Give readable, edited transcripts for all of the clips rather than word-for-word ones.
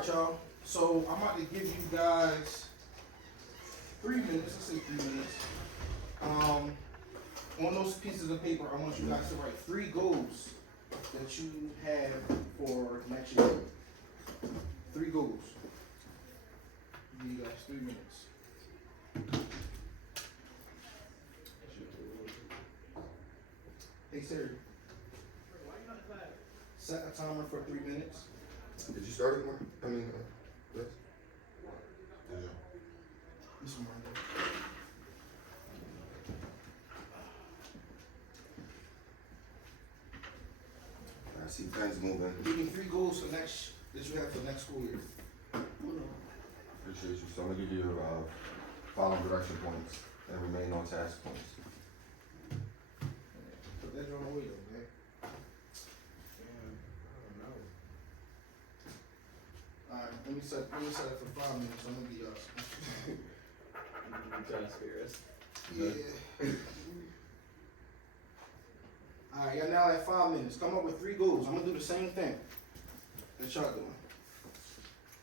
Alright, y'all. So I'm about to give you guys 3 minutes. Let's say 3 minutes. On those pieces of paper, I want you guys to write 3 goals that you have for next year. 3 goals. Give you guys 3 minutes. Hey Siri. Set a timer for 3 minutes. Did you start it? Yes. This one right I see things moving. there. Give me 3 goals for next that you have for next school year. Appreciate you. So I'm gonna give you following direction points and remain on task points. Put that joint away though, man. Alright, let me set it for 5 minutes. I'm gonna be Yeah. Alright, y'all now at 5 minutes. Come up with 3 goals. I'm gonna do the same thing that y'all doing.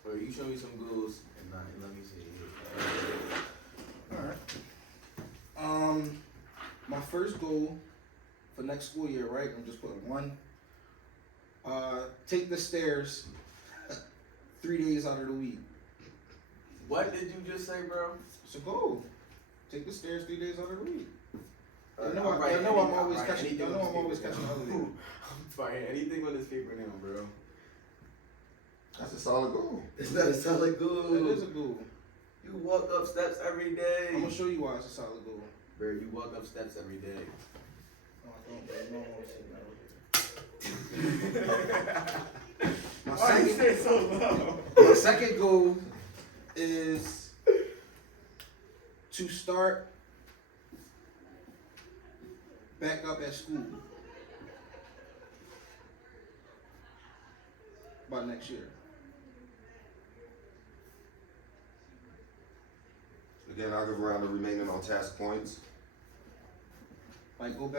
Or you show me some goals and let me see. Alright. My first goal for next school year, right? I'm just putting 1. Take the stairs 3 days out of the week. What did you just say, bro? It's a goal. Take the stairs 3 days out of the week. I know I'm always catching the elevator. I'm fine. Anything on this paper now, bro. That's a solid goal. It's not a solid goal. It is a goal. You walk up steps every day. I'm gonna show you why it's a solid goal. Bro, you walk up steps every day. Oh, I don't know what I'm saying. so low? My second goal is to start back up at school by next year. Again, I'll give around the remaining on task points. Like for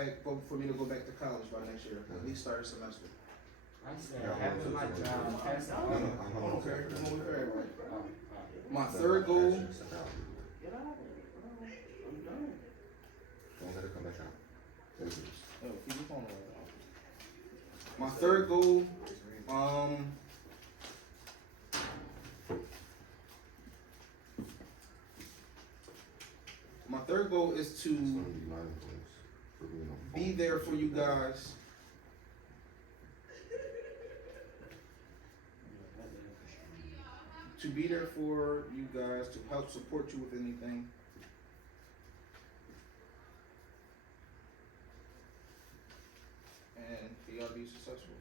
me to go back to college by next year. At least start a semester. I said, having my job, pass out. I'm okay. I'm okay for everybody. My third goal. Don't let it come back out. Thank you. Oh, keep your phone on. My third goal, is It's to gonna be 9 points for being on be phone. there for you guys. To be there for you guys, to help support you with anything. And for y'all to be successful.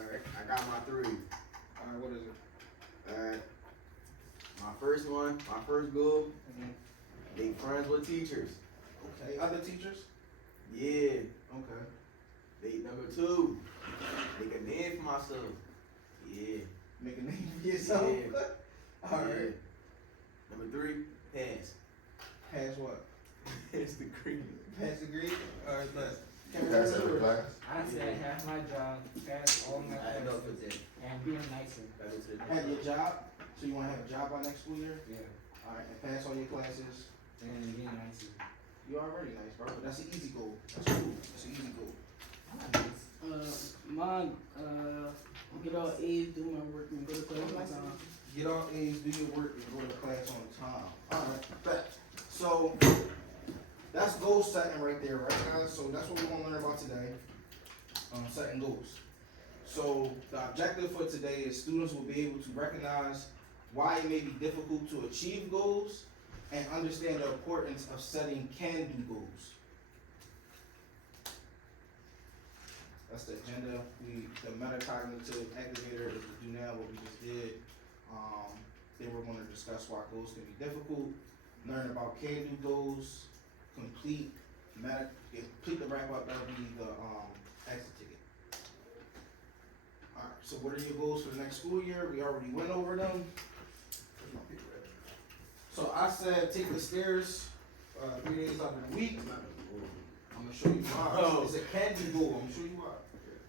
Alright, I got my 3. Alright, what is it? Alright. My first goal, Mm-hmm. make friends with teachers. Okay, other teachers? Yeah. Okay. Date number 2, make a name for myself. Yeah. Make a name for yourself? Yeah. Alright. Number 3, pass. Pass what? Pass the degree. Pass degree? Alright, but Pass every class. I said, have my job, pass all my I know classes, for 10. and be a nicer. That is it. have your job? So you wanna have a job by next school year? Yeah, Alright, and pass all your classes? and be nicer. You already nice, bro, but that's an easy goal. That's cool. That's an easy goal. Mine, get all A's, do my work, and go to class on time. Get all A's, do your work, and go to class on time. Alright, bet. So, that's goal setting right there, right guys? So that's what we're gonna learn about today. Setting goals. So the objective for today is students will be able to recognize why it may be difficult to achieve goals and understand the importance of setting can-do goals. That's the agenda. The metacognitive activator is to do now what we just did. Then we're going to discuss why goals can be difficult, learn about can-do goals, complete the wrap-up. That'll be the exit ticket. All right. So what are your goals for the next school year? We already went over them. So I said take the stairs 3 days out of the week. I'm gonna show you why. Oh. It's a can be goal. I'm gonna show you why.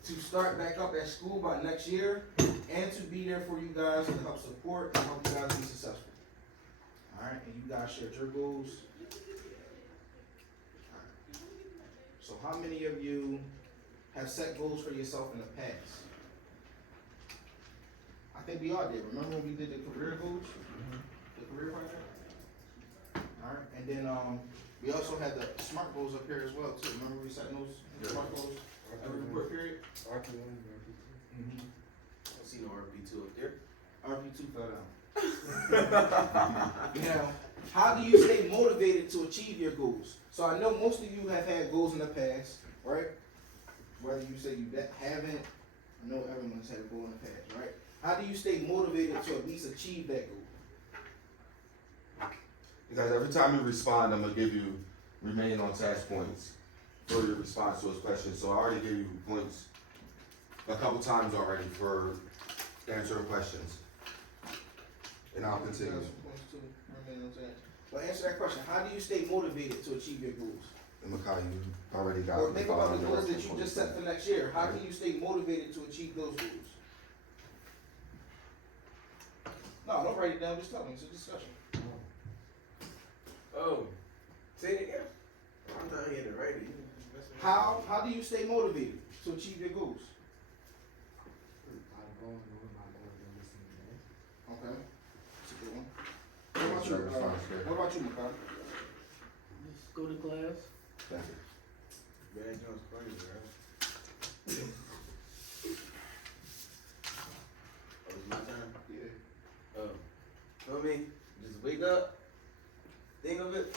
To start back up at school by next year, and to be there for you guys to help support and help you guys be successful. All right, and you guys shared your goals. All right. So how many of you have set goals for yourself in the past? I think we all did. Remember when we did the career goals? The career project? Alright, and then we also had the SMART goals up here as well too. Remember we set those SMART goals every report period? RP1 and RP2. Mm-hmm. I don't see no RP2 up there. RP2 fell down. Now, how do you stay motivated to achieve your goals? So I know most of you have had goals in the past, right? Whether you say you haven't, I know everyone's had a goal in the past, right? How do you stay motivated to at least achieve that goal? Because every time you respond, I'm gonna give you remain on task points for your response to those questions. So I already gave you points a couple times already for answering questions. And I'll continue. Well, answer that question. How do you stay motivated to achieve your goals? And Makai, you already got Or it. think about the goals that you just set for next year. How can you stay motivated to achieve those goals? No, don't write it down. Just tell me. It's a discussion. Oh, say it again. I'm not here to write it. You just messing with How do you stay motivated to achieve your goals? I'm going with my goals and listening to that. Okay, that's a good one. What about you, Makai? Just go to class. Thank you. Bad Jones crazy, right? Oh, it's my turn? Yeah. Oh. Feel me? Just wake up, think of it,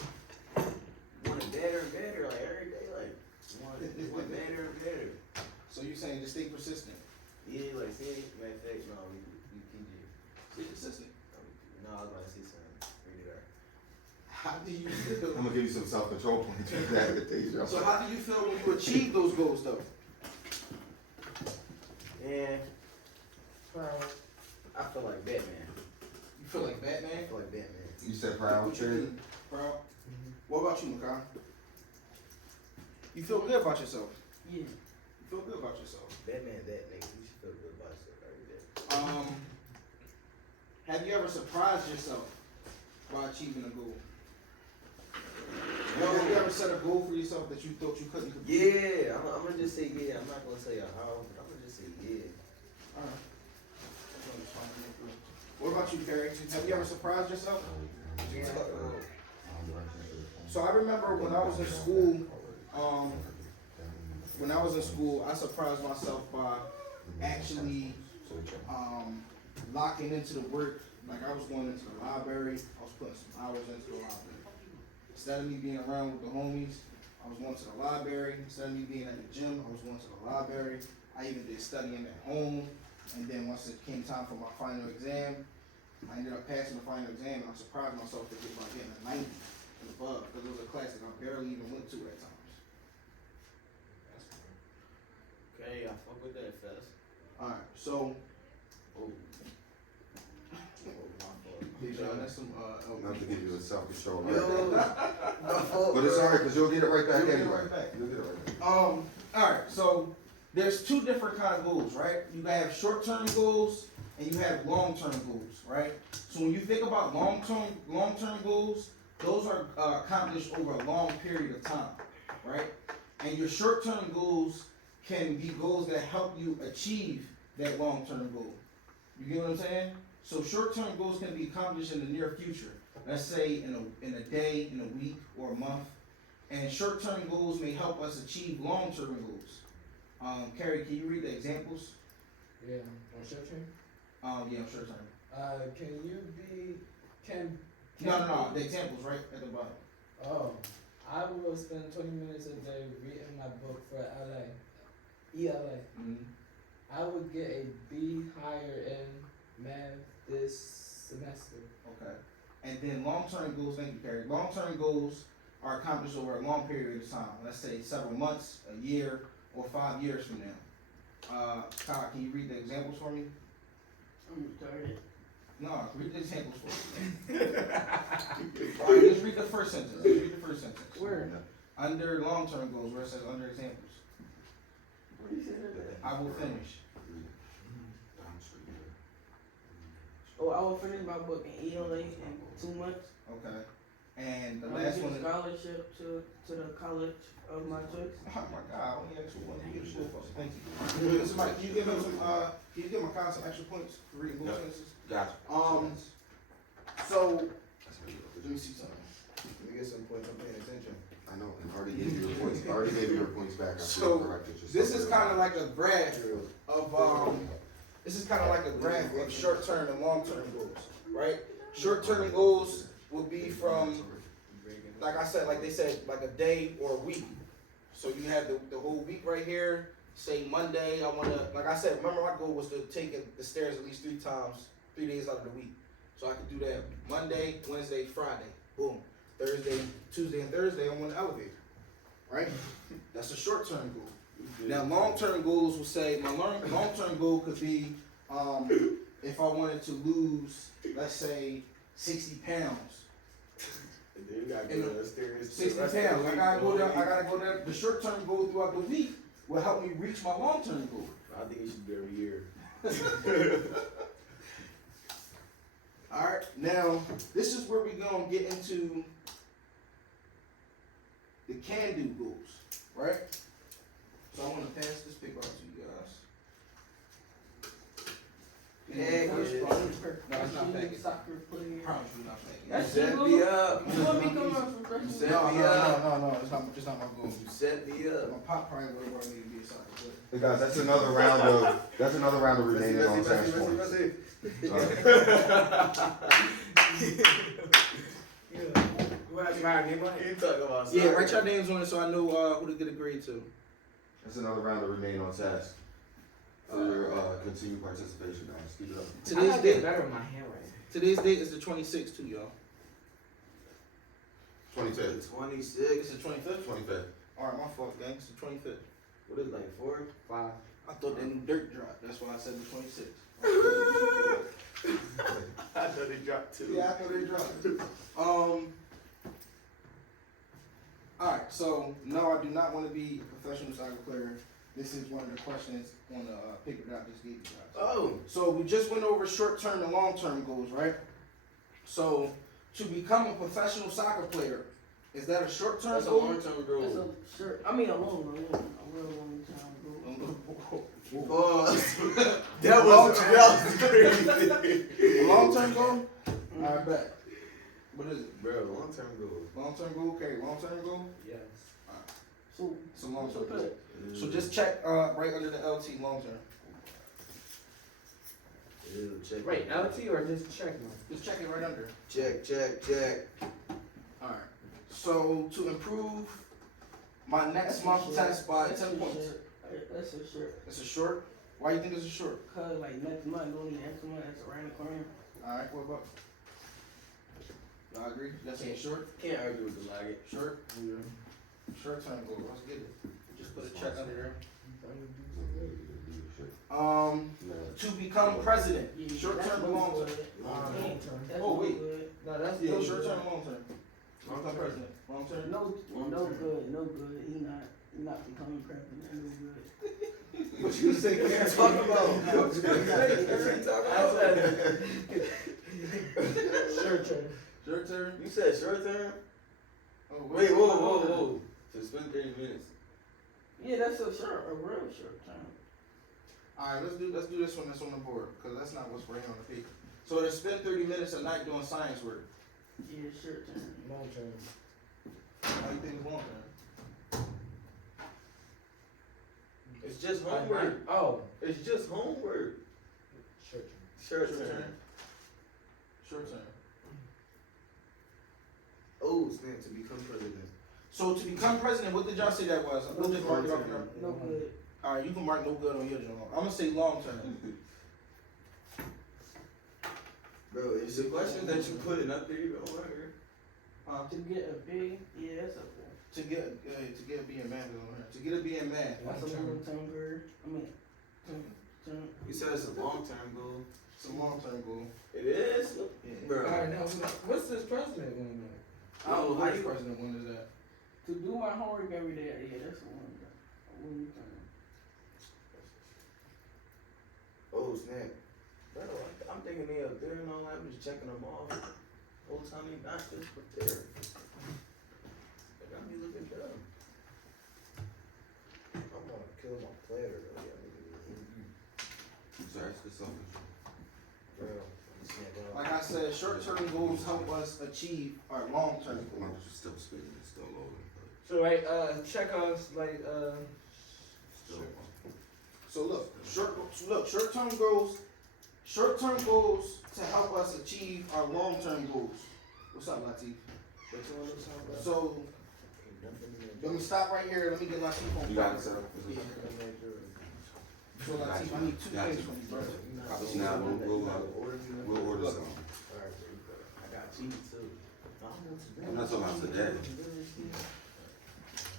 want it better and better, like every day, like, want better and better. So you're saying just stay persistent. Yeah, like, see, matter of fact, no, we PG. Stay persistent. No, I was about to say something. Read it out. How do you I'm feel? gonna give you some self-control points for that, Deja. So how do you feel when you achieve those goals, though? Yeah. Well, I feel like Batman. You feel like I Batman? feel like Batman. You said proud, What you Terry? mean? Proud? What about you, Makai? You feel good about yourself? Yeah. You feel good about yourself? Batman, that nigga. You should feel good about yourself every day. Have you ever surprised yourself by achieving a goal? Have you ever set a goal for yourself that you thought you couldn't complete? Yeah, I'm gonna just say yeah. I'm not gonna tell you how. I'm gonna just say yeah. Alright. What about you, Carrie? Have you ever surprised yourself? Yeah. So I remember when I was in school, I surprised myself by actually locking into the work. Like I was going into the library, I was putting some hours into the library. Instead of me being around with the homies, I was going to the library. Instead of me being at the gym, I was going to the library. I even did studying at home. And then once it came time for my final exam, I ended up passing the final exam, and I surprised myself by getting a 90 and above, because it was a class that I barely even went to at times. Okay, I fuck with that fast. Alright, so, Oh. Oh, my fault. Dejan, that's some, Not to give you a self-control. Yo, Right? my fault. But it's alright, cause you'll get it right back You'll get it anyway. right back. You'll get it right back. Alright, so, there's two different kind of goals, right? You have short-term goals, and you have long-term goals, right? So when you think about long-term goals, those are accomplished over a long period of time, right? And your short-term goals can be goals that help you achieve that long-term goal. You get what I'm saying? So short-term goals can be accomplished in the near future. Let's say in a day, in a week, or a month. And short-term goals may help us achieve long-term goals. Carrie, can you read the examples? Yeah, on short term. Yeah, short-term. No, the examples right at the bottom. Oh, I will spend 20 minutes a day reading my book for ELA. Mm-hmm. I would get a B higher in math this semester. Okay. And then long-term goals, thank you, Carrie. Long-term goals are accomplished over a long period of time. Let's say several months, a year, or 5 years from now. Kyle, can you read the examples for me? I'm retarded. No, read the examples for me. Alright, just read the first sentence. Just read the first sentence. Where? Under long-term goals, where it says under examples. What do you say that? I will finish. Oh, I will finish my book in ELA in 2 months. Okay. And the I'm last gonna one get is. a scholarship to the college of my choice. Oh my God, I only actually want to get a school post. Thank you. Somebody, can you give him some, can you give my cousin some extra points for reading book Yep. sentences? Gotcha. So, let me see something. Let me get some points. I'm paying attention. I know, and already gave you your points. Already gave you your points back. After So, you corrected yourself. this is kind of like a graph of, this is kind of like a graph of short-term and long-term goals, right? Short-term goals will be from, like I said, like they said, like a day or a week. So you have the whole week right here. Say Monday, I wanna, like I said, remember my goal was to take the stairs at least 3 times, 3 days out of the week. So I could do that Monday, Wednesday, Friday, boom. Thursday, Tuesday, and Thursday, I'm on the elevator, right? That's a short-term goal. Now, long-term goals will say, my long-term goal could be, if I wanted to lose, let's say, 60 pounds. Then you gotta go upstairs. 60 pounds. I gotta go there. The short-term goal throughout the week will help me reach my long-term goal. I think it should be every year. Alright, now, this is where we're gonna get into the can-do goals, right? So I wanna pass this paper out to you guys. Heck First yeah. part- No, it's not packaged. Soccer player. Promise you, not packaged. That's set you, me boo. up. You want me to come out from You freshman? set No, me no, up. no, it's not my goal. You set me up. My pop probably would want me to be a soccer player. Hey guys, that's another round of remaining on task points. You talk about Yeah, soccer. write your names on it so I know who to get a grade to. That's another round of remaining on task. For your continued participation, guys. Keep it up. Today's date. better with my handwriting. Today's date is the 26th too, y'all. 25th. 26. It's the 25th. 25th. Alright, my fault, gang. It's the 25th. What is it, like 4? 5. I thought that new dirt dropped. That's why I said the 26th. I know they dropped 2. Yeah, I thought they dropped. Alright, so no, I do not want to be a professional soccer player. This is one of the questions on the paper that I just gave you guys. Oh. So we just went over short-term and long-term goals, right? So to become a professional soccer player, is that a short-term That's a goal? long-term It's goal. a short. I mean a long time goal. That was crazy. Long-term goal? Alright, bet. What is it? Bro, long-term goal. Long-term goal? Okay, long-term goal? Yes. So It's a long-term goal. put So just check right under the LT long-term. Ew, check. Wait, LT or just check one? Just check it right under. Check. Alright. So to improve my next month test by 10 points. That's a short. It's a short? Why you think it's a short? Cause like next month, only next month, that's around the corner. Alright, what about? Y'all agree? Y'all say it's short? Can't argue with the logic. Short? Short term goal. Let's get it. Just put a check under there. To become president. Yeah, Short that's term or no long good. term? That's Oh, no wait. good. No, that's Yeah, no short good. term or long term? Long term president. Long term? No good. He not becoming president. No good. What you say? What you talking about? What you talking Short term. Short term? You said short term? Oh, Wait, whoa. To spend 30 minutes. Yeah, that's a real short time. Alright, let's do this one that's on the board, because that's not what's written on the paper. So to spend 30 minutes a night doing science work. Yeah, short time. Long term. How you think it's long term? It's just homework. Oh, It's just homework. short term. Short Short term. term. Short term. Oh, snap, to become president. So to become president, what did y'all say that was? We'll just mark it off here. No good. Alright, you can mark no good on your journal. I'm gonna say long term. Bro, it's the question that you putting up there, you don't want to hear. To get a big, yeah, that's up there. To get a B in math is on here. To get a B in math. That's a long term goal. I mean, term. You said it's a long-term goal. It's a long-term goal. It is? Yeah. Bro. Alright, now, what's this president one like? I don't know How which you- president one is that. To do my homework every day, yeah, that's the one. What are you thinking? Oh, snap. Bro, I'm thinking they up there and all that. I'm just checking them off. Whole time they not just up there. They got me looking dumb. I'm gonna kill my player, though. Sorry, it's good something. Bro, I'm just gonna go. Like I said, short-term goals help us achieve our long-term I'm goals. just still spinning, it's still loading, but So like, check-offs, like, still. So look, short-term goals to help us achieve our long-term goals. What's up, Latif? What you wanna talk about? So, let me stop right here, let me get Latif on. You got it, sir. Yeah. So Latif, I need two Got you. things from you, brother. Now, we'll order some. I got cheese too. I'm not talking about today.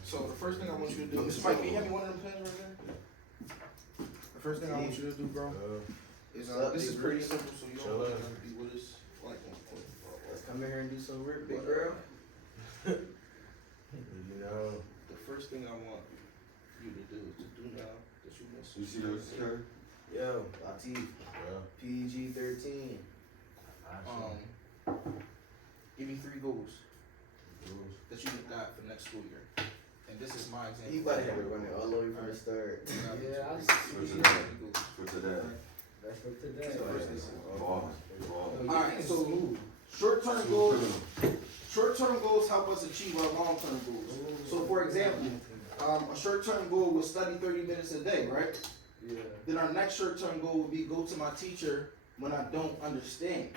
So the first thing I want you to do, Mr. Mike, can you hand me one of them pens right there? The first thing I want you to do, bro, is this is pretty simple, so you don't have to be with us like Let's come in here and do some work, big girl. You know. the first thing I want you to do is to do now that you miss. You see those, sir? Yo, Latif. PG-13. Give me 3 goals that you got for next school year. And this is my example. You about to have it running all the way from the start. yeah, I For see. today. For today. That's for today. Ball. Alright, so short-term goals help us achieve our long-term goals. So for example, a short-term goal was study 30 minutes a day, right? Yeah. Then our next short-term goal would be go to my teacher when I don't understand.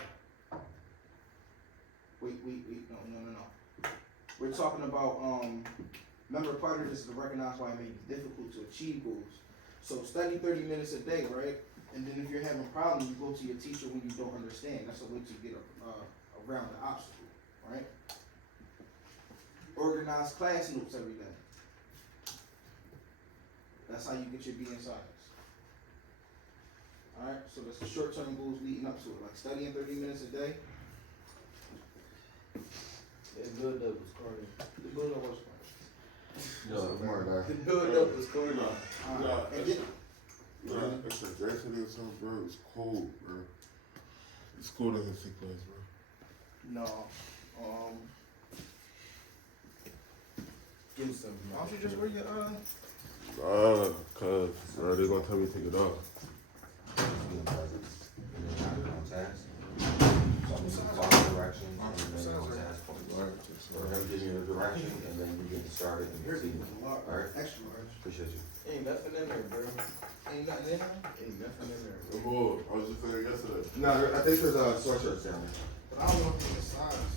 Wait, no. We're talking about, remember part of this is to recognize why it may be difficult to achieve goals. So study 30 minutes a day, right? And then if you're having problems, you go to your teacher when you don't understand. That's a way to get around the obstacle, right? Organize class notes every day. That's how you get your B in science. Alright, so that's the short-term goals leading up to it, like studying 30 minutes a day. That build-up was corny. The build-up was fun. Yo, come on, guys. The build-up was corny. And then, It's like yesterday or something, bro. It was cold, bro. It's cold in the sick place, bro. no, Give me some. why don't you just wear your, Nah, cause bro, they gonna tell me to take it off. On task. Follow directions and then on task. We're gonna give you the direction and then you get started and yours see. is a lot, Alright. extra large. Appreciate you. Ain't nothing in there, bro. Ain't nothing in there, Ain't nothing in there, bro. Oh, I was just saying yesterday. No, I think there's sweatshirts down there. but I don't want to the size.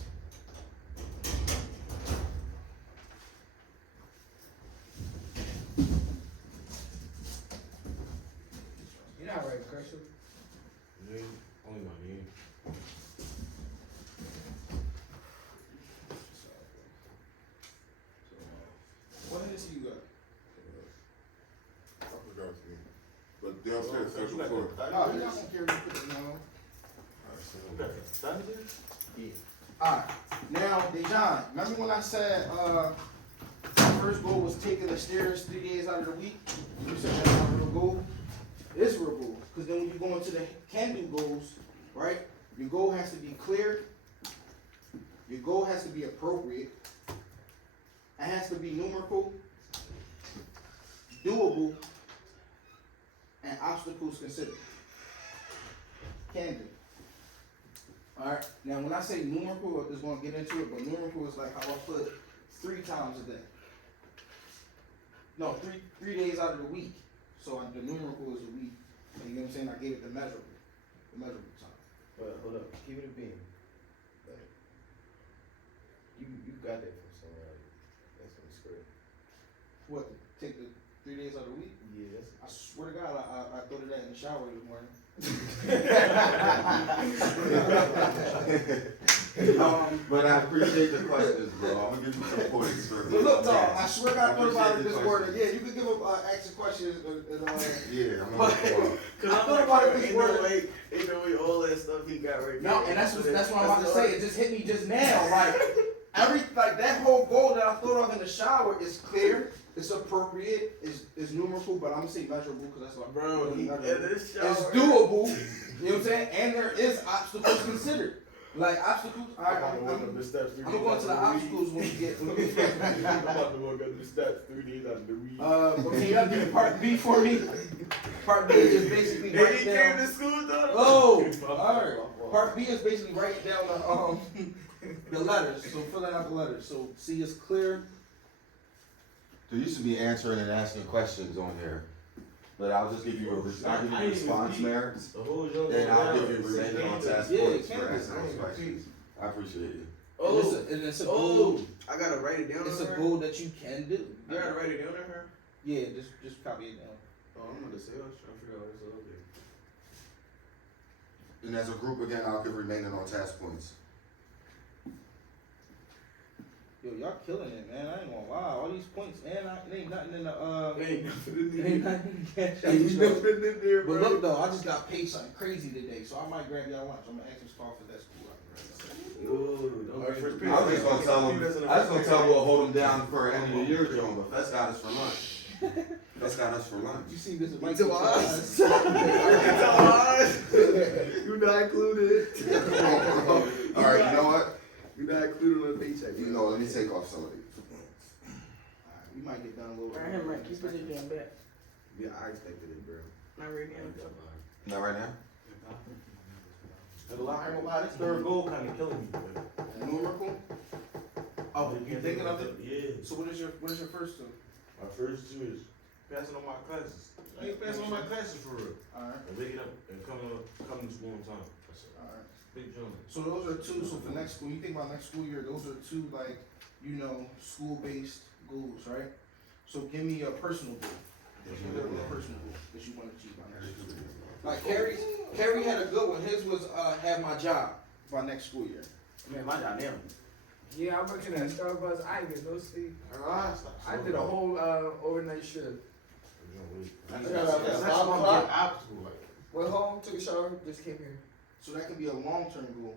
You're not right, Crystal. Only my name. What is you got? I forgot his name. But downstairs, Central Floor. Oh, you're not gonna carry you put it down. Alright, now, Dejan, remember when I said, my first goal was taking the stairs 3 days out of the week? You said that's not a real goal? It is a real goal, because then when you go into the can-do goals, right, your goal has to be clear, your goal has to be appropriate, it has to be numerical, doable, and obstacles considered. Can do. Alright, now when I say numerical, I just want to get into it, but numerical is like how I put 3 times a day. No, three days out of the week. So the numerical is a week. You know what I'm saying? I gave it the measurable time. But hold up, keep it a beam. Like, you got that from somewhere. That's from the script. What? Take the 3 days out of the week? Yeah, I swear to God, I thought of that in the shower this morning. But I appreciate the questions, bro. I'm gonna give you some points for But look, dog, I yes. swear God thought about it this Appreciate the word. questions. Yeah, you could give up action questions and Yeah, I'm But- gonna go Cause I I'm thought like, about it bro, this ain't no word. way, all that stuff he got right there. No, and that's what I'm about to say. It just hit me just now. Like that whole goal that I thought of in the shower is clear, it's appropriate, is numerical, but I'm gonna say measurable because that's what Bro, he in this shower. it's doable. You know what I'm saying? And there is obstacles considered. Like obstacles. I'm the steps. gonna go into the obstacles when we get. I'm about to walk up the steps 3 days out of the week. Can y'all do part B for me? Part B is just basically Hey, write he down. came to school though. Oh, alright. Part B is basically writing down the letters. So filling out the letters. So C is clear. There used to be answering and asking questions on here, but I'll just give you a response, Mayor, The whole joke. and I'll give you remaining on task Yeah, points it for can be. asking those questions. I appreciate you. And it's a goal. I gotta write it down. It's on a her? goal that you can do. I gotta write it down on her. Yeah, just copy it down. Oh, I'm gonna say I was trying to figure out what's up there. And as a group again, I'll give remaining on task points. Yo, y'all killing it, man. I ain't gonna lie. All these points, and it ain't nothing in the Ain't nothing in ain't there. nothing in the cash Ain't out. nothing in there, But bro. look though, I just got paid something crazy today, so I might grab y'all lunch. I'm gonna ask Miss Carl for that school. No, I was just gonna tell him. I was gonna tell him we'll hold him down for end of the year, Joe. But that's got us for lunch. That's got us for lunch. You see this? You tell us. You not included. All right, you know what? You not included on the paycheck. You know, let me take off some of these. We might get done a little. Alright, right. Keep it again back. Yeah, I expected it, bro. Not ready now. Not right now. I ain't gonna lie, this third goal kind of killing me, bro. Numerical. Oh, you thinking of it? Yeah. So what is your first two? My first two is passing on my classes. I ain't passing on my classes for real. All right, And waking up and coming to school on time. That's it. all right. Big jump. So those are two. So for next school, you think about next school year, those are two school-based goals, right? So give me a personal goal. A personal goal that you want to achieve by next school year. Like Carrie had a good one. His was have my job by next school year. Man, my job now. Yeah, I'm working at Starbucks. I ain't get no sleep. I did a whole overnight shift. That's 5 o'clock. Went home, took a shower, just came here. So that could be a long-term goal.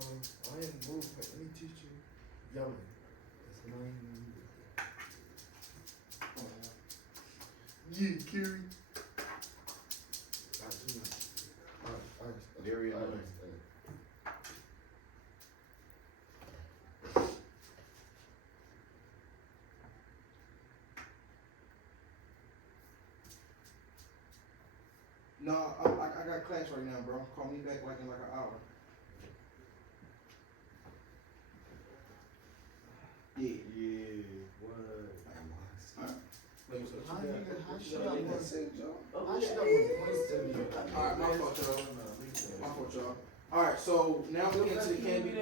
I didn't move, but any teacher yelling. That's annoying. Yeah, Kerry. Not too much. Very annoying. No, I got class right now, bro. Call me back in an hour. Yeah. Yeah, what? Alright, my fault, y'all. My fault, y'all. Alright, so now we get into the candy.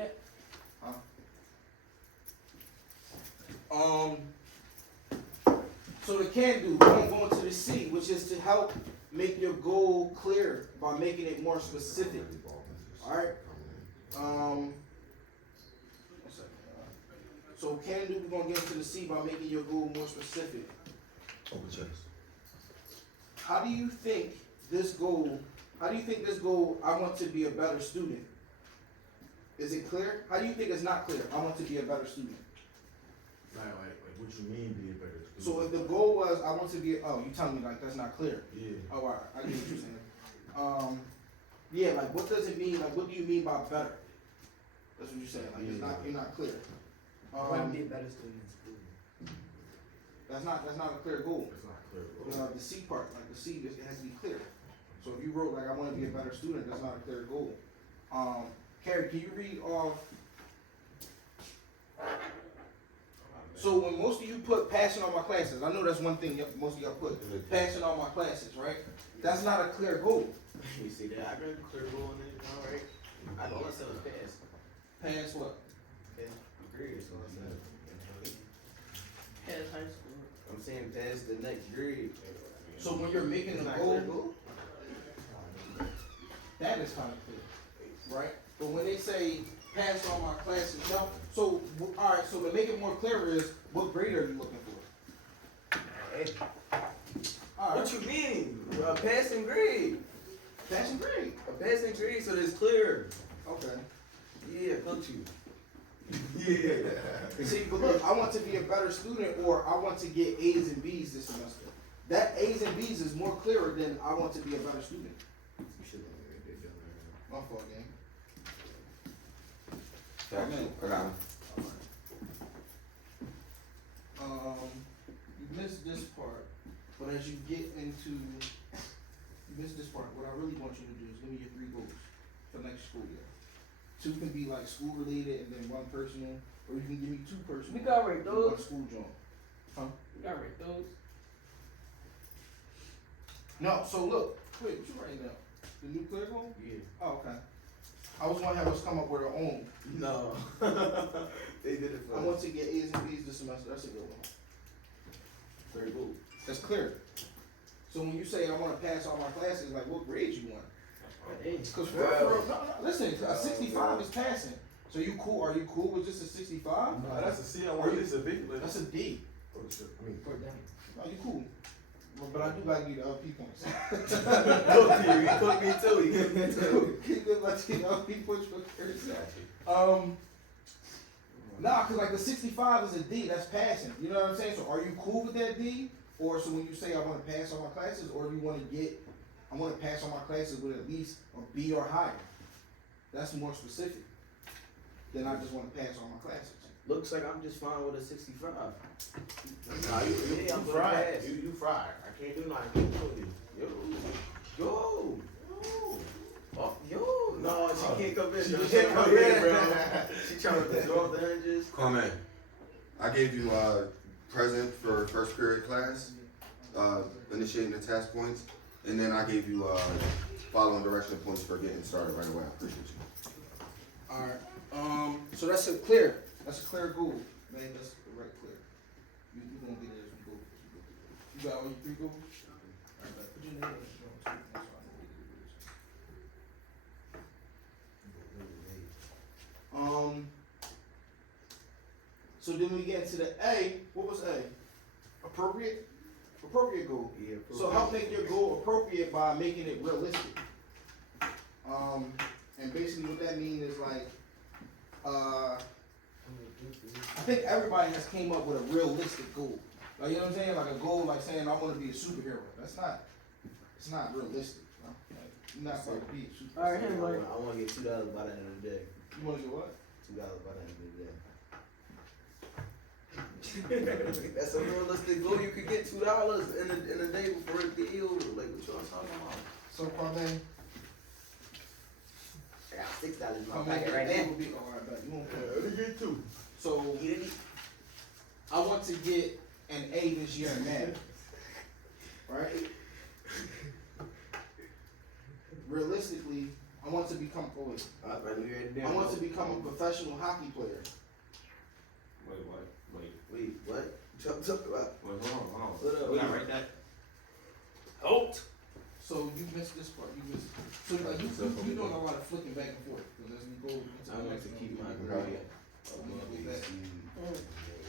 So the can do, we're gonna go into the C, which is to help make your goal clear by making it more specific. Alright? One second. So can do, we're gonna get into the C by making your goal more specific. Open chest. How do you think this goal, I want to be a better student? Is it clear? How do you think it's not clear? I want to be a better student. Like what you mean be a better student? So if the goal was, I want to be, oh, you telling me like that's not clear. Yeah. Oh, alright, I get what you're saying. Yeah, like what does it mean, like what do you mean by better? That's what you're saying, like it's not, you're not clear. I want to be a better student in school. That's not a clear goal. It's not clear. The C part, like the C, it has to be clear. So if you wrote like I want to be a better student, that's not a clear goal. Carrie, can you read off? So when most of you put passing all my classes, I know that's one thing most of y'all put, passing all my classes, right? That's not a clear goal. You see that? I got a clear goal in it, alright? I all I said was pass. Pass what? Pass the grade, so I said. Pass high school. I'm saying pass the next grade. So when you're making It's a not goal, clear goal? that is kind of clear, right? But when they say pass all my classes, no. So all right. So to make it more clear is what grade are you looking for? Hey, All right. what you mean? A passing grade. Passing grade. A passing grade, so it's clear. Okay. Yeah, don't you? Yeah. See, but look, I want to be a better student, or I want to get A's and B's this semester. That A's and B's is more clearer than I want to be a better student. You should have made that down My fault, gang. Factual. I got him. You missed this part, but as you get into, you missed this part. What I really want you to do is give me your 3 goals for next school year. 2 can be like school related, and then 1 personal, or you can give me 2 personal. We gotta rate and those. 1 school joint. You gotta rate those. No, so look, wait, what you writing down? The nuclear goal? Yeah. Oh, okay. I was gonna have us come up with our own. No. They did it for I us. want to get A's and B's this semester. That's a good one. Very cool. That's clear. So when you say I want to pass all my classes, like what grade you want? Because no, listen, a 65 is passing. So you cool? Are you cool with just a 65? Nah, that's a C. I want this a big list. That's a D. Oh, shit. I mean, For them. No, you cool. But I do like you the LP points. Cook you, he cooked me too. He cooked me too. Keep it like the LP points for Thursday. Nah, cause like the 65 is a D, that's passing. You know what I'm saying? So are you cool with that D? Or so when you say I want to pass all my classes, or do you want to get, I want to pass all my classes with at least a B or higher? That's more specific than I just want to pass all my classes. Looks like I'm just fine with a 65. Nah, you Yeah, I'm gonna fried. pass. You fried. I can't do nothing. I can't do it. Yo. Oh, yo. No, she can't come in. She She just can't can't come come in, in, bro. bro. She trying to throw the hinges. Comment. I gave you present for first period class, initiating the task points, and then I gave you following direction points for getting started right away. I appreciate you. Alright. So that's a clear goal. Man, that's the right clear. You gonna get it as we go. You got all your 3 goals? Alright, but put your name in the joint too. That's why I know what it is. So then we get to the A. What was A? Appropriate goal. Yeah. So help make your goal appropriate by making it realistic. And basically what that means is like, I think everybody has came up with a realistic goal. Like, you know what I'm saying? Like a goal, like saying I want to be a superhero. It's not realistic. Bro. Like, you're not going to be a superhero. All right, here, Mike. I want to get $2 by the end of the day. You want to get what? $2 by the end of the day. That's a realistic goal. You could get $2 in a day before it get healed. Like what y'all talking about? So Kwame, I got $6 in my Kwame, pocket right that now. would be alright, but you won't let me get 2. So I want to get an A this year in math, right? Realistically, I want to become I want to become a professional hockey player. Wait, what? Talk about. Hold on. What up? We gotta write that. So you missed this part. You missed. So like you doing a lot of flicking back and forth. Because as we go into I the want next to one, keep my we grade.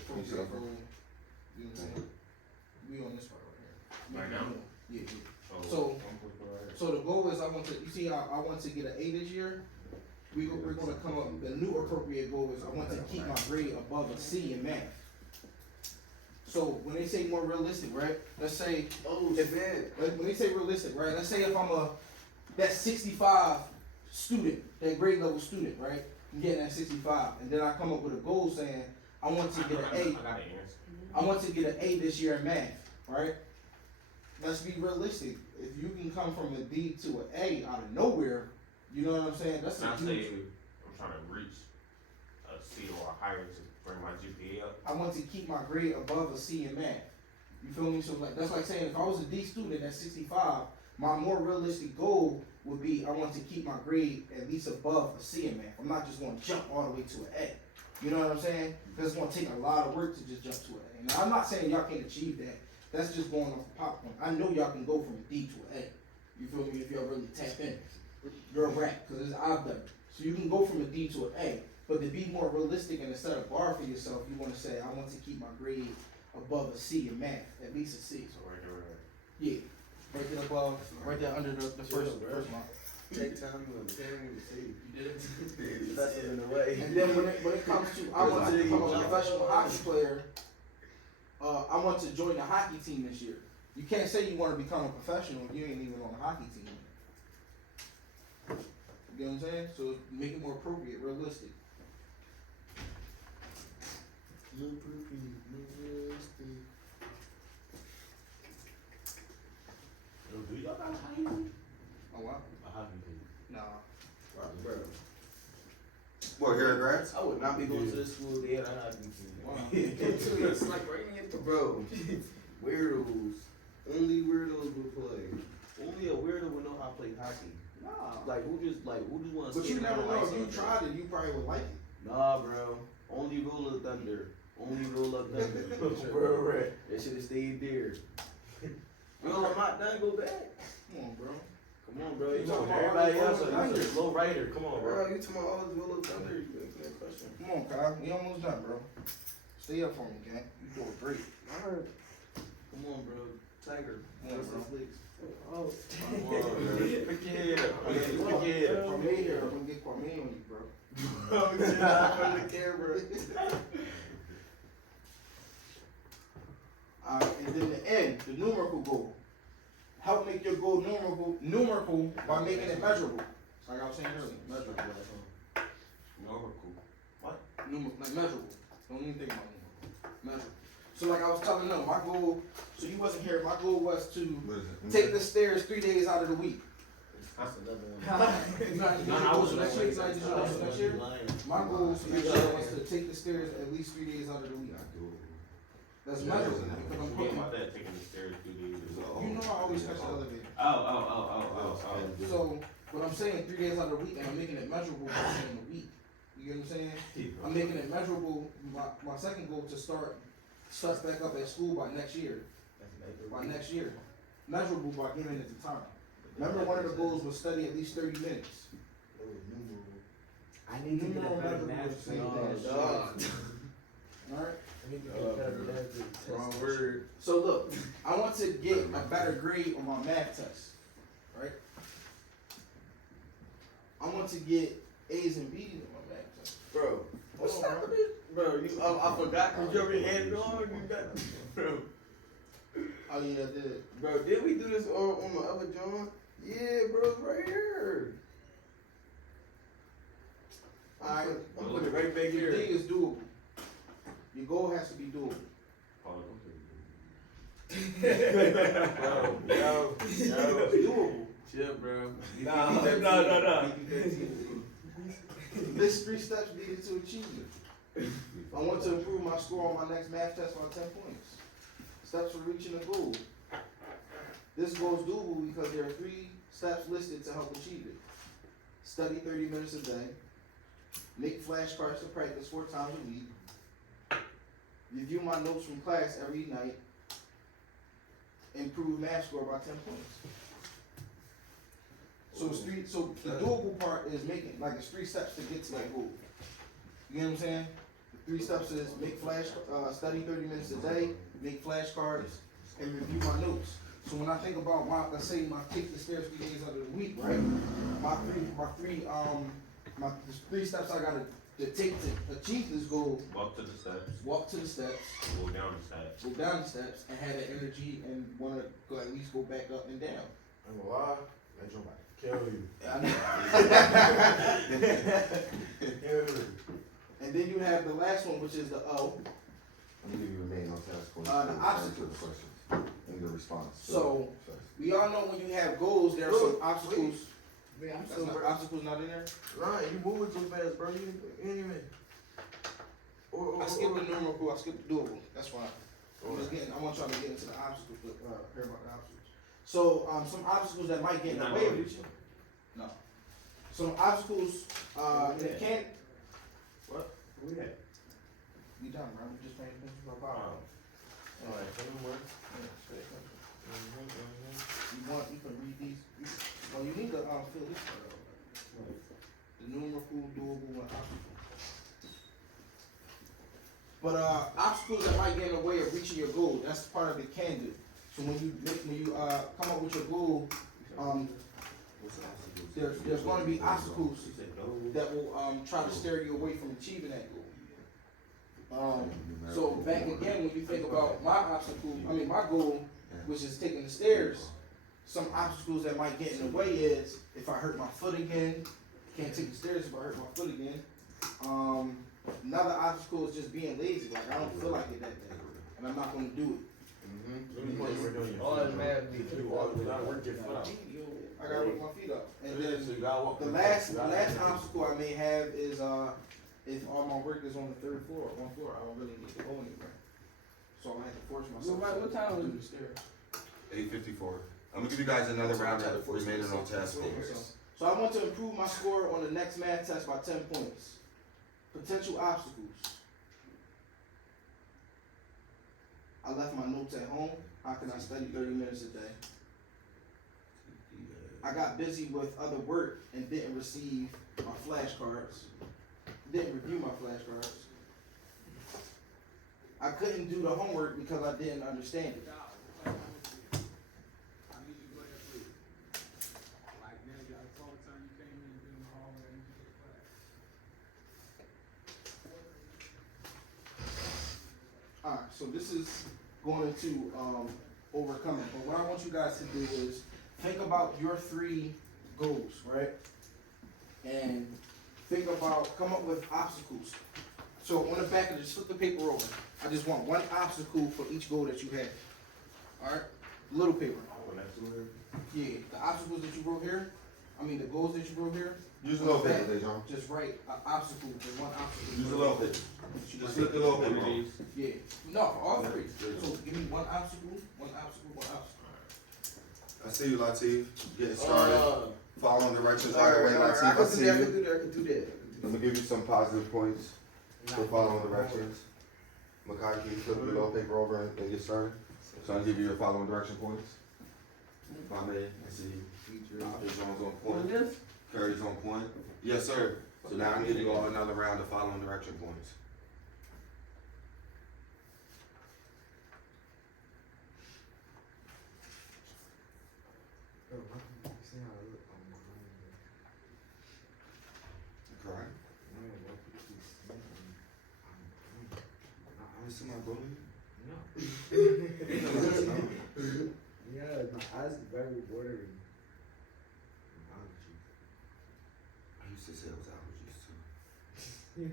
appropriate goal. You know what I'm saying? We on this part right here. Right now? Yeah. So, So the goal is I want to. You see, I want to get an A this year. We're going to come up. The new appropriate goal is I want to keep my grade above a C in math. So when they say more realistic, right? Let's say when they say realistic, right? Let's say if I'm that 65 student, that grade level student, right? I'm getting that 65, and then I come up with a goal saying I want to get an A. I got an answer. I want to get an A this year in math, right? Let's be realistic. If you can come from a D to an A out of nowhere, you know what I'm saying? That's Not a say huge. I'm trying to reach a C or higher to bring my GPA up. I want to keep my grade above a C in math. You feel me? So like that's like saying if I was a D student at 65, my more realistic goal would be I want to keep my grade at least above a C in math. I'm not just going to jump all the way to an A. You know what I'm saying? Because it's going to take a lot of work to just jump to an A. Now I'm not saying y'all can't achieve that. That's just going off the popcorn. I know y'all can go from a D to an A. You feel me? If y'all really tap in. you're a rat, because it's I've done. So you can go from a D to an A, but to be more realistic and to set a bar for yourself, you want to say, I want to keep my grade above a C in math, at least a C. So right there, right Yeah, right there above, right there under the first line. Take time to see. You did it. That's in the way. And then when it comes to, I want to become a professional hockey player. I want to join the hockey team this year. You can't say you want to become a professional if you ain't even on the hockey team. You know what I'm saying? So make it more appropriate, realistic. Yo, do y'all got a hockey team? Oh wow. A hockey team. Nah. Bro, What, here at Gratz? I would not be going to this school if they had a hockey team. Wow. It's like right in bro. Weirdos. Only weirdos would play. Only a weirdo would know how to play hockey. Nah. Like who just want to But you never know. If you tried it, you probably would like it. Nah, bro. Only rule of thunder. Only rule of thunder. Bro, right. They should have stayed there. Yo, I'm not done. Go back. Come on, bro. Come on, bro. You You talking talking about everybody all else? the Or thunder? you a low rider? Come on, bro. Bro, you talking about all this rule of thunder? You asking that question. Come on, Kyle. We almost done, bro. Stay up for me, gang. You doing great. Come on, bro. Tiger. Come on, bro. Oh, Come on, bro. Pick your head up. Pick your head up. Kwame here. I'm gonna get Kwame on you, bro. Oh, shit, I'm on the camera. Alright, and then the N, the numerical goal. Help make your goal numerical by making it measurable. Like I was saying earlier, measurable. Numerical. What? Like measurable. Don't even think about numerical. Measurable. So like I was telling them, my goal, so you wasn't here, my goal was to What is it? take the stairs 3 days out of the week. That's another one. No, I was next year, next year. My goal was to take the stairs at least 3 days out of the week. That's measurable, because I'm Yeah, putting, my dad taking the stairs 2 days. you know I always catch the elevator. Oh. So, what I'm saying, 3 days out of the week, and I'm making it measurable by saying a week. You get what I'm saying? I'm making it measurable, my second goal to start back up at school by next year. By next year. Measurable by giving it the time. Remember, one of the goals was study at least 30 minutes. I need to get a better math Same grade. thing. Alright? I need to get a better math grade. Wrong word. So look, I want to get a better grade on my math test. Right? I want to get A's and B's on my math test. Bro, what's up with it? Bro, I forgot because you already had it on. You got, bro. Oh yeah, I did. Bro, did we do this on the other joint? Yeah, bro, it's right here. Alright. I'm putting it right back The here. thing is doable. Your goal has to be doable. Oh, Bro, yo. Doable. Chill, bro. No. List 3 steps needed to achieve it. I want to improve my score on my next math test by 10 points. Steps for reaching a goal. This goal is doable because there are 3 steps listed to help achieve it. Study 30 minutes a day. Make flashcards to practice 4 times a week. Review my notes from class every night. Improve math score by 10 points. So it's 3. So the doable part is making like it's 3 steps to get to that goal. You know what I'm saying? The 3 steps is study 30 minutes a day, make flashcards, and review my notes. So when I think about let's say my take the stairs 3 days out of the week, right? My 3 steps I gotta to take to achieve this goal. Walk to the steps. Walk to the steps, Go down the steps. go down the steps, and have that energy and wanna go at least go back up and down. I'm gonna lie, that joke might kill you. And then you have the last one, which is the O. Let me give you remain on task points. The to answer obstacles. the questions and the response. So, we all know when you have goals, there are some obstacles. Obstacles not in there? Ryan, you moving too fast, bro. You ain't even. I skipped the numerical, I skipped the doable. That's fine. I want y'all to get into the obstacles, but hear about the obstacles. So, some obstacles that might get in the way of reaching. No. Some obstacles, that can't. What? Who that? You done, bro? We just paying attention to our power. Alright, come on, Yeah, straight attention. You can read these. Well, you need to fill this part out. The numerical, doable, and obstacle. But obstacles that might get in the way of reaching your goal, that's part of the can do. So when you come up with your goal, there's going to be obstacles that will try to steer you away from achieving that goal. So back again, when you think about my goal, which is taking the stairs, some obstacles that might get in the way is if I hurt my foot again, can't take the stairs if I hurt my foot again. Another obstacle is just being lazy. Like I don't feel like it that day, and I'm not going to do it. All that matters is I gotta work my feet up. And then the last obstacle I may have is if all my work is on the third floor or one floor, I don't really need to go anywhere. So I have to force myself What time to is do the stairs. 8:54. I'm gonna give you guys another round of remaining on task points. So I want to improve my score on the next math test by 10 points. Potential obstacles. I left my notes at home. How can I study 30 minutes a day? I got busy with other work and didn't receive my flashcards. Didn't review my flashcards. I couldn't do the homework because I didn't understand it. Alright, so this is going into overcoming. But what I want you guys to do is think about your 3 goals, right? And think about, come up with obstacles. So on the back of just flip the paper over. I just want one obstacle for each goal that you have. Alright? Little paper. Yeah, the obstacles that you wrote here, the goals that you wrote here. Use a little paper, Dejon. Just write an obstacle, just one obstacle. Use a little paper. Just flip the little paper. Yeah. No, for all 3. So give me one obstacle, one obstacle, one obstacle. I see you, Latif. Getting started. Following directions right away, I Latif. I see can you. do that. I'm gonna give you some positive points for following directions. Makai, can you flip the little paper over and get started? So I'll give you your following direction points. If I may, I see Dejon's on point. Curry's on point. Yes, sir. So now I'm giving you all another round of following direction points. Correct. I'm see my bully. Yeah, my eyes are very watery. I used to say it was allergies too.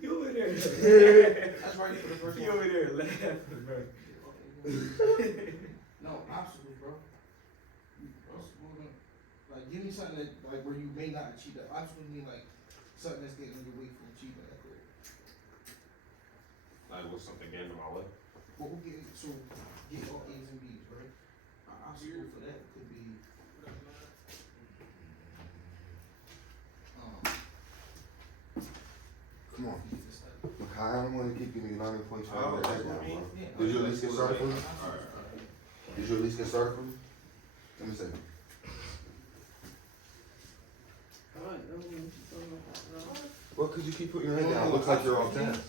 You over there. That's right for the first You one. over there laughing, bro. No, obstacles, bro. Like, give me something that, like, where you may not achieve that. Obstacles mean, like, something that's getting in your way from achieving that goal. Like, what's something getting in my way? Well, we'll get all A's and B's, right? An obstacle for that could be, Come on. Makai, I don't want to keep giving you 90 points for Oh, that that's now, what I mean. bro. Did you at least get started for me? Alright. Did you at least get started for me? Let me see. Well, could you keep putting your head down? It looks like you're off task.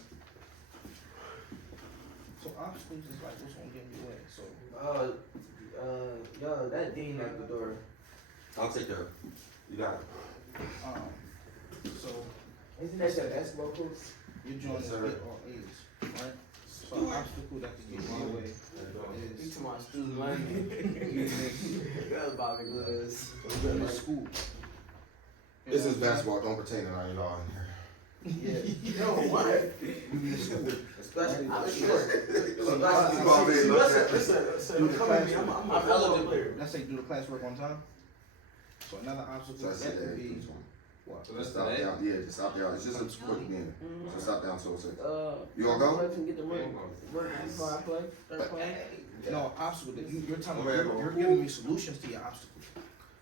so obstacles is like what's gonna get in your way. So, Yo, that dean at the door. I'll take care of it. You got it. so Isn't that your basketball coach? your joint is Yes, sir. get all A's, right? So an obstacle that could get in your way He is to my student money. That's Bobby Liz. you miss school. This is basketball. Don't pretend that I ain't all in here. Yeah. No, what? You miss school. Especially Bobby, listen. Do the Come at me. I'm a eligible player. Let's say do the classwork on time. So another obstacle So I see that could that. be what? So that's Just stop the down. Yeah, just stop down. It's just a quick minute. So stop down so it's You I'll gonna go? Can get the money. Work before I play. Start playing. No, obstacle that you're telling Okay. me, you're giving me solutions to your obstacles.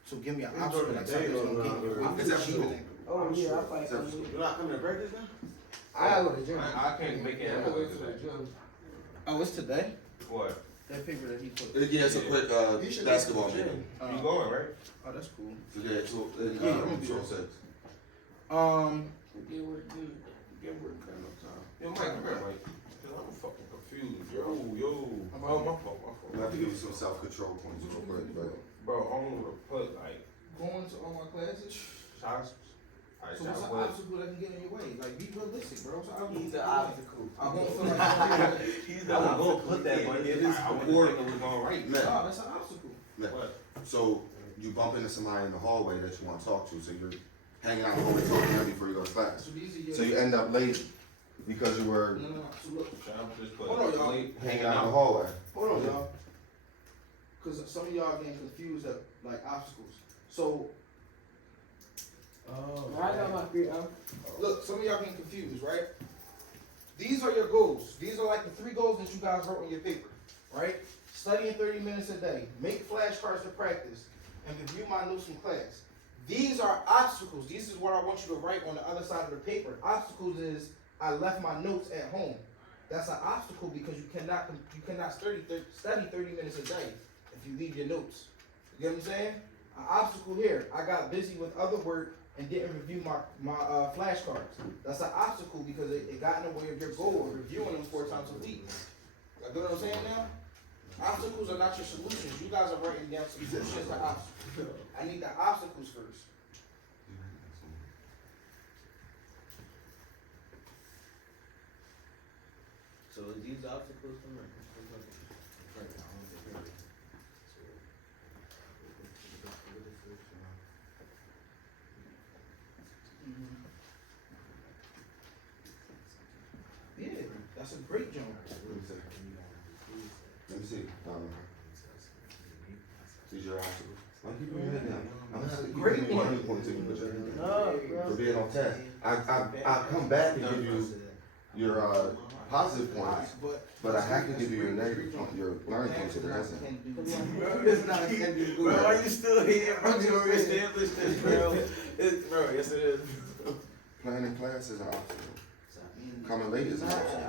So give me an obstacle that's something that's gonna get in your way Is from that achieving cool? that. Oh yeah, I play. Except- You're not coming to practice now? I gotta go to the gym. I can't make it. I gotta go to the gym. Oh, it's today? What? That paper that he put. Yeah, it's a quick He should basketball be in the meeting. gym. You going, right? Oh, that's cool. Today, so, Yeah, I'm gonna be there. 206. Get work done on time. Yo, Mike, come here, Mike. Cause I'm fucking confused. Yo. Oh, my fault. We have to give you some self-control points real quick, but Bro, I don't know where to put, like, Going to all my classes. shots. So what's an obstacle that can get in your way? Like, be realistic, bro. So He's the obstacle. I won't feel like He's the obstacle. I was gonna put that, but it is. I wouldn't think it was going right. man, No, that's an obstacle. man. What? So you bump into somebody in the hallway that you want to talk to, so you're hanging out in the hallway talking to them before you go to class. So these are your. So you end up late because you were No. So look, Trying to just put Hold on, y'all. late hanging out in the hallway. hold on, y'all. Cause some of y'all getting confused at like obstacles. So I got my feet up. look, some of y'all getting confused, right? These are your goals. These are like the 3 goals that you guys wrote on your paper, right? Studying 30 minutes a day, make flashcards to practice, and review my notes from class. These are obstacles. This is what I want you to write on the other side of the paper. Obstacles is I left my notes at home. That's an obstacle because you cannot study 30 minutes a day if you leave your notes. You get what I'm saying? An obstacle here. I got busy with other work and didn't review my flashcards. That's an obstacle because it got in the way of your goal of reviewing them 4 times a week. You get what I'm saying now? Obstacles are not your solutions. You guys are writing down solutions to obstacles. I need the obstacles first. So is these obstacles from her? Yeah, that's a great job. Let me see. These your obstacles. I'm keeping your head down. I'm gonna say Great one. points if you put your head down. No, For being on task. I'll come back and give you your positive points, but I have to give you your negative point, your learning points if it doesn't. It's not a can do. Bro, why you still here, bro? You already established this, bro. Bro, yes it is. Planning class is an obstacle. Coming late is an obstacle.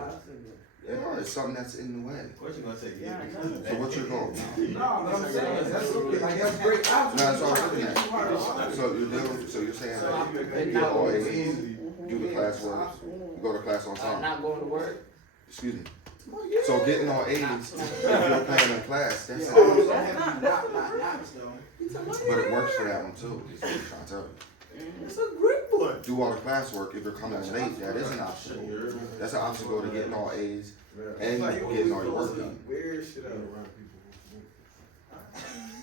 Yeah, it's something that's in the way. What you gonna say? So what you're going? No, but I'm saying that's great. No, that's what I'm looking at. So you're dealing, so you're saying that you get all A's, do the classwork, you go to class on time. Not going to work. Excuse me. So getting all A's, if you're playing in class, that's it. But it works for that one too, is what I'm trying to tell you. It's a great one. Do all the classwork, if you're coming in late, that is an obstacle. That's an obstacle to getting all A's and getting all your work done. Weird shit out.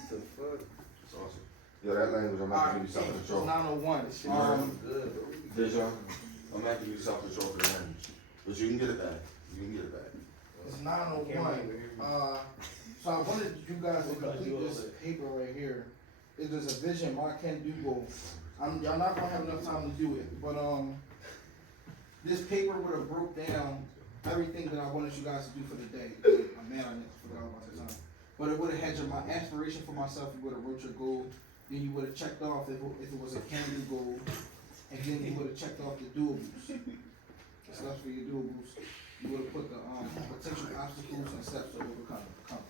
The fuck? That's awesome. Yo, that language, I'm not giving you self-control. 901. Deja, I'm not giving you self-control for the language. But you can get it back. You can get it back. It's 901. So I wanted you guys to complete this paper right here. It is a vision, my can-do goal. Y'all not gonna have enough time to do it, but this paper would have broke down everything that I wanted you guys to do for the day. Man, I forgot about the time. But it would have had my aspiration for myself. You would have wrote your goal. Then you would have checked off if it was a can-do goal, and then you would have checked off the doables. The steps for your doables. You would have put the potential obstacles and steps to overcome them.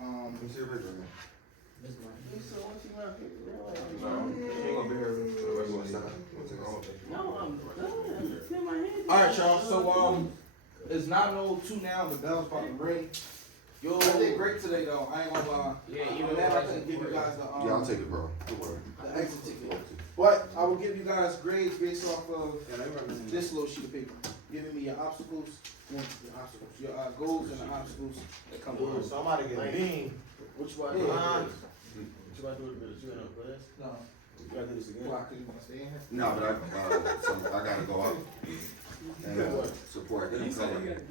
Let me see the paper, man. So what you want people to No, she ain't gonna be here for the rest of the time. No, I'm done. Feel my head. All right, y'all. So it's 9:02 now. The bell's about to ring. Yo, I did great today though. I ain't gonna lie. Yeah, Even that I couldn't give you guys the Yeah, I'll take it, bro. Don't worry. the exit ticket. But I will give you guys grades based off of this little sheet of paper. Giving me your obstacles, your goals and the obstacles that come with it. So I'm about to get a bean. Which one? Yeah. Yeah. What you about to do with this? You got no class? No. You gotta do this again. Why? Cause you wanna stay in here? No, but I gotta go up and support him.